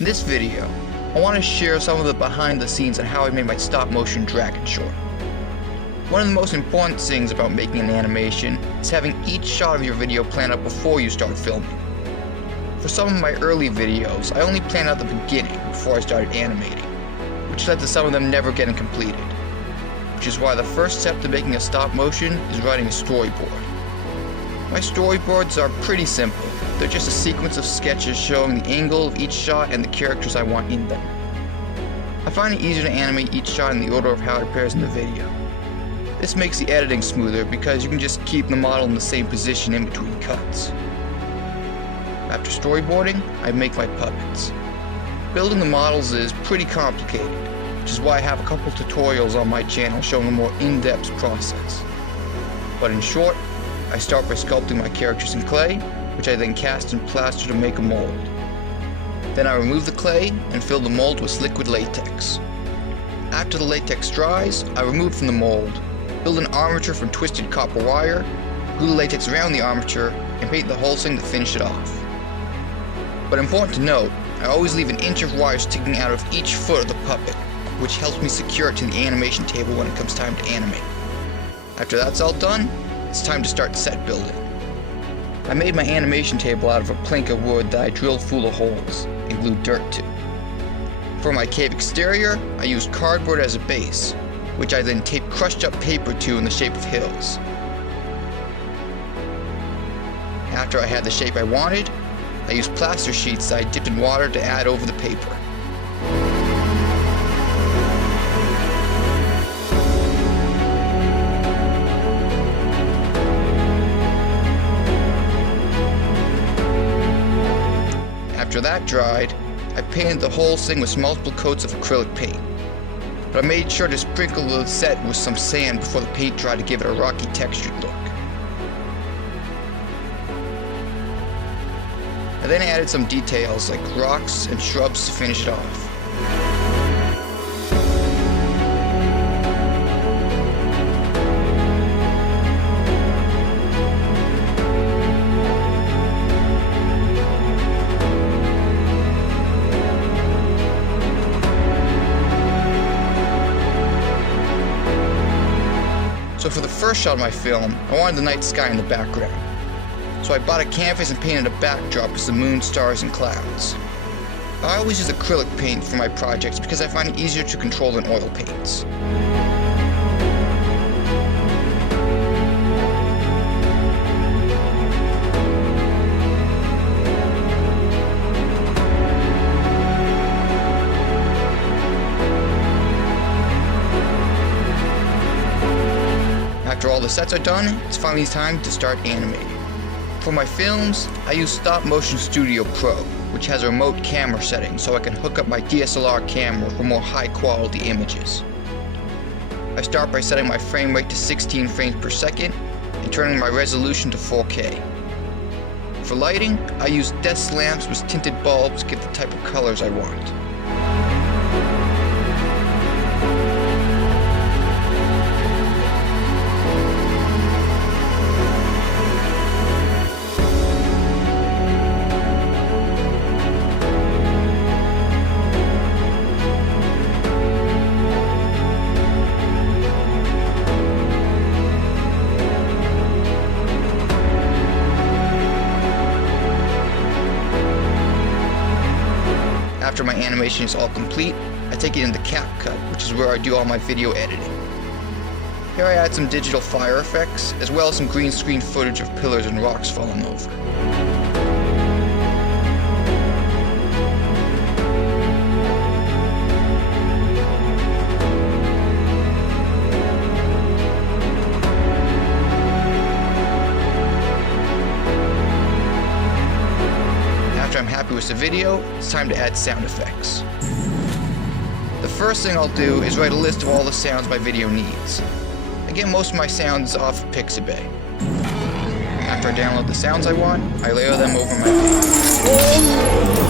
In this video, I want to share some of the behind the scenes on how I made my stop motion dragon short. One of the most important things about making an animation is having each shot of your video planned out before you start filming. For some of my early videos, I only planned out the beginning before I started animating, which led to some of them never getting completed. Which is why the first step to making a stop motion is writing a storyboard. My storyboards are pretty simple. They're just a sequence of sketches showing the angle of each shot and the characters I want in them. I find it easier to animate each shot in the order of how it appears in the video. This makes the editing smoother because you can just keep the model in the same position in between cuts. After storyboarding, I make my puppets. Building the models is pretty complicated, which is why I have a couple tutorials on my channel showing a more in-depth process. But in short, I start by sculpting my characters in clay, which I then cast in plaster to make a mold. Then I remove the clay and fill the mold with liquid latex. After the latex dries, I remove from the mold, build an armature from twisted copper wire, glue the latex around the armature, and paint the whole thing to finish it off. But important to note, I always leave an inch of wire sticking out of each foot of the puppet, which helps me secure it to the animation table when it comes time to animate. After that's all done, it's time to start set building. I made my animation table out of a plank of wood that I drilled full of holes and glued dirt to. For my cave exterior, I used cardboard as a base, which I then taped crushed up paper to in the shape of hills. After I had the shape I wanted, I used plaster sheets that I dipped in water to add over the paper. After that dried, I painted the whole thing with multiple coats of acrylic paint. But I made sure to sprinkle the set with some sand before the paint dried to give it a rocky textured look. I then added some details like rocks and shrubs to finish it off. So for the first shot of my film, I wanted the night sky in the background. So I bought a canvas and painted a backdrop with the moon, stars, and clouds. I always use acrylic paint for my projects because I find it easier to control than oil paints. After all the sets are done, it's finally time to start animating. For my films, I use Stop Motion Studio Pro, which has a remote camera setting so I can hook up my DSLR camera for more high quality images. I start by setting my frame rate to 16 frames per second and turning my resolution to 4K. For lighting, I use desk lamps with tinted bulbs to get the type of colors I want. After my animation is all complete, I take it into CapCut, which is where I do all my video editing. Here I add some digital fire effects, as well as some green screen footage of pillars and rocks falling over. After I'm happy with the video, it's time to add sound effects. The first thing I'll do is write a list of all the sounds my video needs. I get most of my sounds off of Pixabay. After I download the sounds I want, I layer them over my page.